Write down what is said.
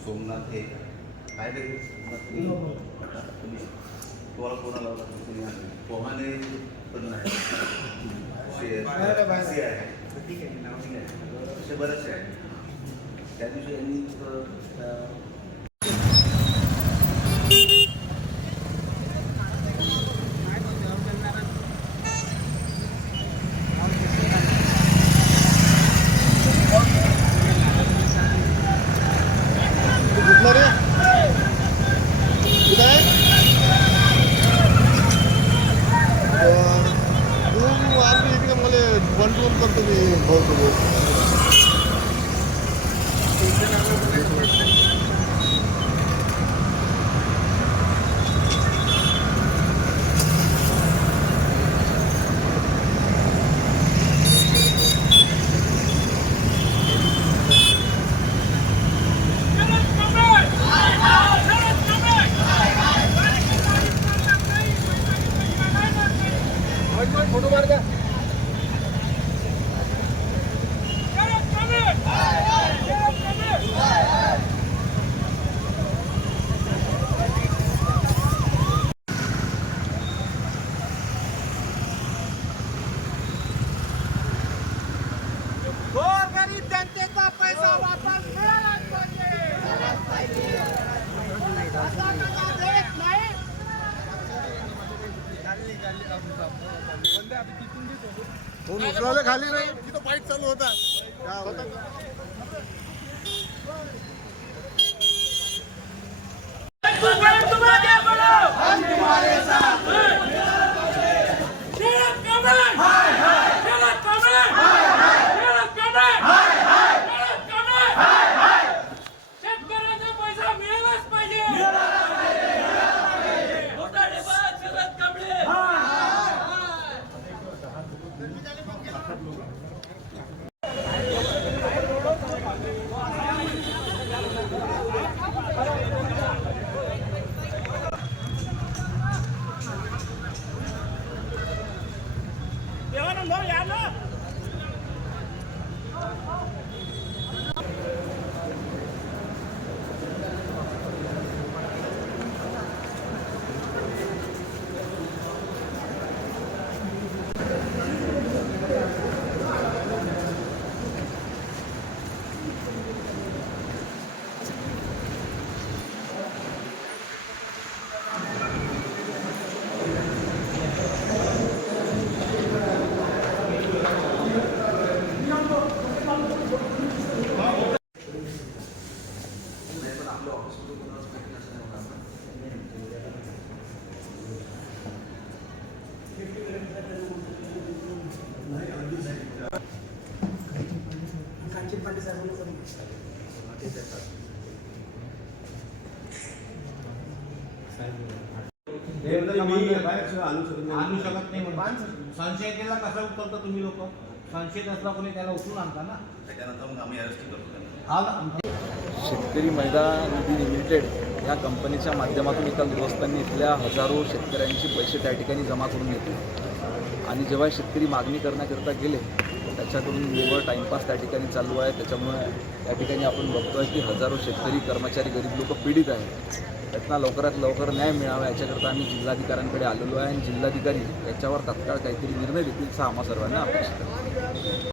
सोमनाथ हे काय सोमनाथ तुम्ही तुम्हाला कोणाला लावला तुम्ही पण नाही आहे ठीक आहे नाव नाही असे बरेचसे आहेत. त्या दिवशी यांनी मला वन टू वन करतो मी भाऊ सोबत गोरगरीब जनतेचा पैसा वापस मिळालाच पाहिजे. असा नका देत नाही. फोन उचलायला खाली. नाही तिथं फाईट चालू होता त्या होता शेतकऱ्याचा पैसा मिळालाच पाहिजे घोटाळेबाज शरद कांबळे नाही आणू शकत नाही. म्हणून. संशयतेला कसा उचलता तुम्ही लोक? संशयित असला कोणी त्याला उचलून आणता ना? त्याच्यानंतर मग आम्ही अरेस्ट करतो त्यांना. हा शेतकरी मैदान निधी लिमिटेड या कंपनीच्या माध्यमातून एका गृहस्थांनी इथल्या हजारो शेतकऱ्यांचे पैसे त्या ठिकाणी जमा करून घेतले. आणि जेव्हा शेतकरी मागणी करण्याकरता गेले त्याच्याकडून निव्वळ टाईमपास त्या ठिकाणी चालू आहे. त्याच्यामुळे त्या ठिकाणी आपण बघतोय की हजारो शेतकरी कर्मचारी गरीब लोक पीडित आहेत. त्यांना लवकरात लवकर न्याय मिळावा याच्याकरता आम्ही जिल्हाधिकाऱ्यांकडे आलेलो आहे आणि जिल्हाधिकारी याच्यावर तात्काळ काहीतरी निर्णय देतील असं आम्हा सर्वांना अपेक्षित आहे.